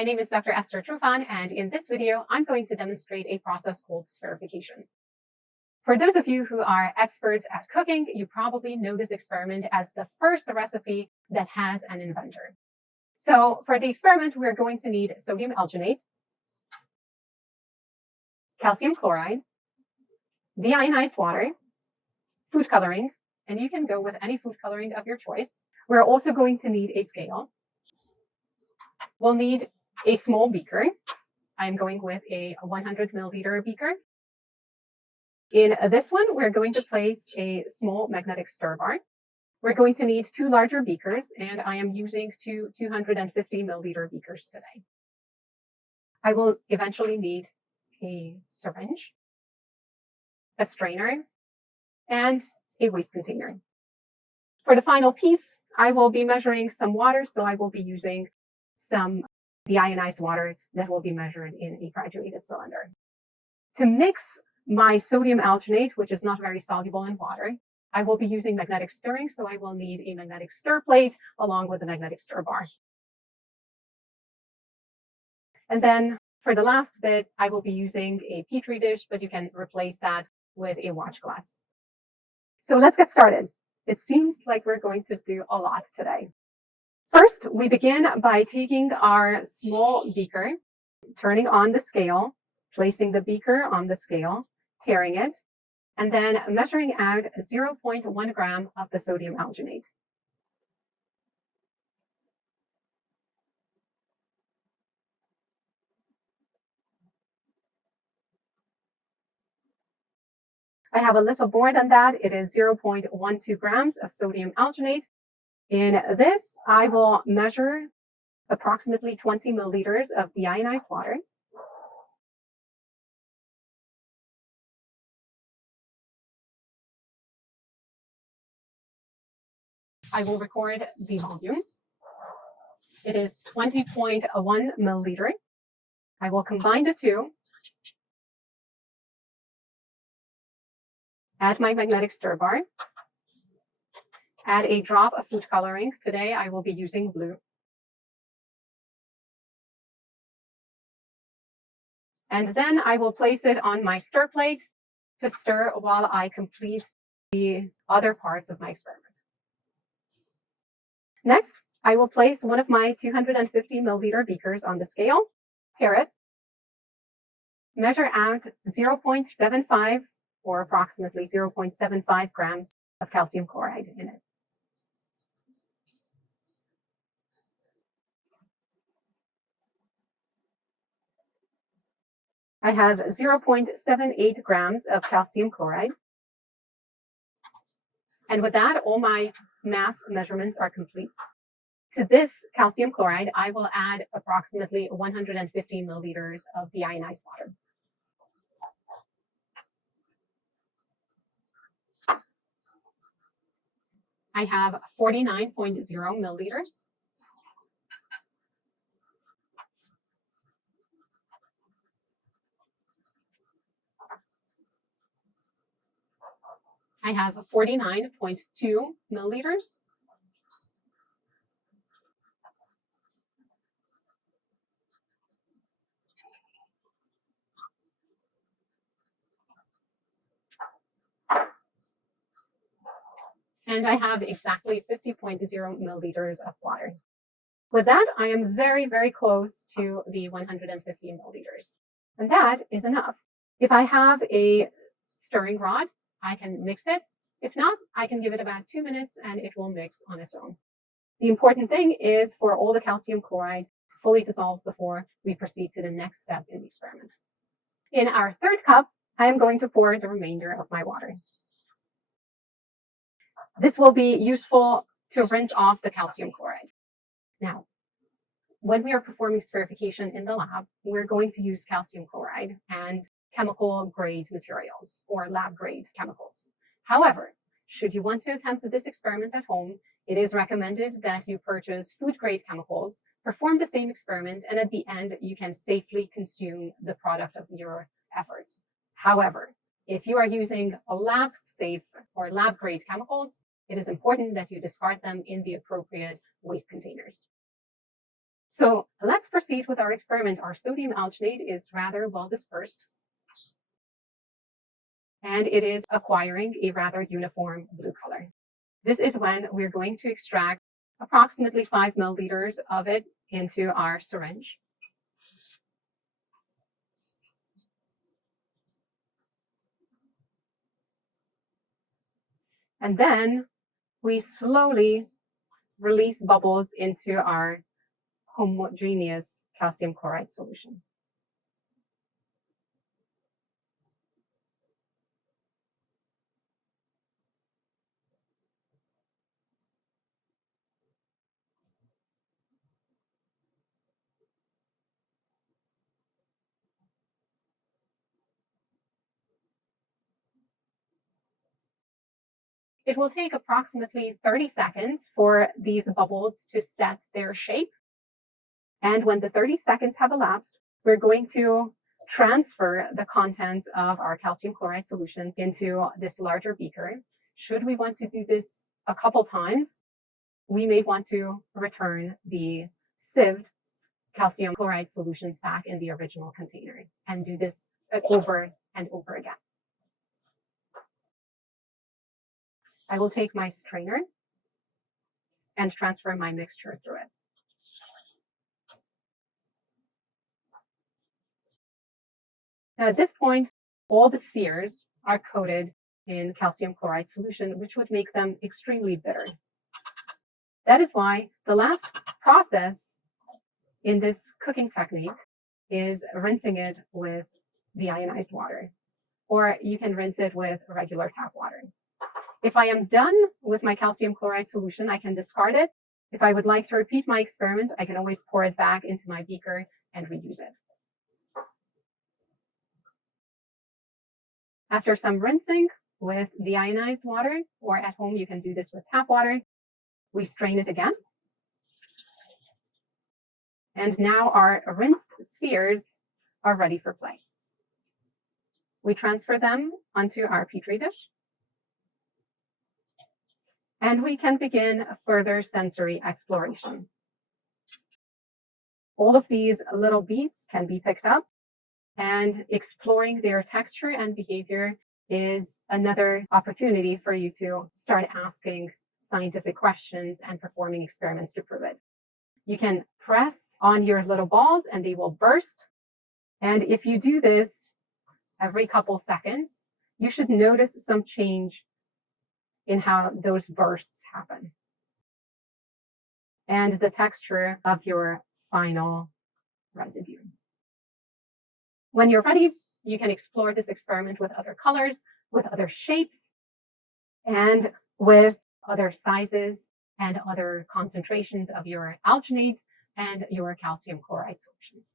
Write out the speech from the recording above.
My name is Dr. Esther Trufan, and in this video, I'm going to demonstrate a process called spherification. For those of you who are experts at cooking, you probably know this experiment as the first recipe that has an inventor. So for the experiment, we're going to need sodium alginate, calcium chloride, deionized water, food coloring, and you can go with any food coloring of your choice. We're also going to need a scale. We'll need a small beaker. I'm going with a 100 milliliter beaker. In this one, we're going to place a small magnetic stir bar. We're going to need 2 larger beakers, and I am using 2 250 milliliter beakers today. I will eventually need a syringe, a strainer, and a waste container. For the final piece, I will be measuring some water, so I will be using some deionized water that will be measured in a graduated cylinder. To mix my sodium alginate, which is not very soluble in water, I will be using magnetic stirring, so I will need a magnetic stir plate along with a magnetic stir bar. And then for the last bit, I will be using a petri dish, but you can replace that with a watch glass. So let's get started. It seems like we're going to do a lot today. First, we begin by taking our small beaker, turning on the scale, placing the beaker on the scale, tearing it, and then measuring out 0.1 gram of the sodium alginate. I have a little more than that. It is 0.12 grams of sodium alginate. In this, I will measure approximately 20 milliliters of deionized water. I will record the volume. It is 20.1 milliliter. I will combine the two, add my magnetic stir bar, add a drop of food coloring. Today I will be using blue. And then I will place it on my stir plate to stir while I complete the other parts of my experiment. Next, I will place one of my 250 milliliter beakers on the scale, tear it, measure out 0.75 or approximately 0.75 grams of calcium chloride in it. I have 0.78 grams of calcium chloride. And with that, all my mass measurements are complete. To this calcium chloride, I will add approximately 150 milliliters of deionized water. I have 49.0 milliliters. I have 49.2 milliliters. And I have exactly 50.0 milliliters of water. With that, I am very, very close to the 150 milliliters. And that is enough. If I have a stirring rod, I can mix it. If not, I can give it about 2 minutes and it will mix on its own. The important thing is for all the calcium chloride to fully dissolve before we proceed to the next step in the experiment. In our third cup, I am going to pour the remainder of my water. This will be useful to rinse off the calcium chloride. Now, when we are performing spherification in the lab, we're going to use calcium chloride and chemical grade materials or lab grade chemicals. However, should you want to attempt this experiment at home, it is recommended that you purchase food grade chemicals, perform the same experiment, and at the end, you can safely consume the product of your efforts. However, if you are using a lab safe or lab grade chemicals, it is important that you discard them in the appropriate waste containers. So let's proceed with our experiment. Our sodium alginate is rather well dispersed, and it is acquiring a rather uniform blue color. This is when we're going to extract approximately 5 milliliters of it into our syringe. And then we slowly release bubbles into our homogeneous calcium chloride solution. It will take approximately 30 seconds for these bubbles to set their shape. And when the 30 seconds have elapsed, we're going to transfer the contents of our calcium chloride solution into this larger beaker. Should we want to do this a couple times, we may want to return the sieved calcium chloride solutions back in the original container and do this over and over again. I will take my strainer and transfer my mixture through it. Now at this point, all the spheres are coated in calcium chloride solution, which would make them extremely bitter. That is why the last process in this cooking technique is rinsing it with deionized water, or you can rinse it with regular tap water. If I am done with my calcium chloride solution, I can discard it. If I would like to repeat my experiment, I can always pour it back into my beaker and reuse it. After some rinsing with deionized water, or at home you can do this with tap water, we strain it again. And now our rinsed spheres are ready for play. We transfer them onto our Petri dish. And we can begin further sensory exploration. All of these little beads can be picked up, and exploring their texture and behavior is another opportunity for you to start asking scientific questions and performing experiments to prove it. You can press on your little balls and they will burst. And if you do this every couple seconds, you should notice some change in how those bursts happen and the texture of your final residue. When you're ready, you can explore this experiment with other colors, with other shapes, and with other sizes and other concentrations of your alginate and your calcium chloride solutions.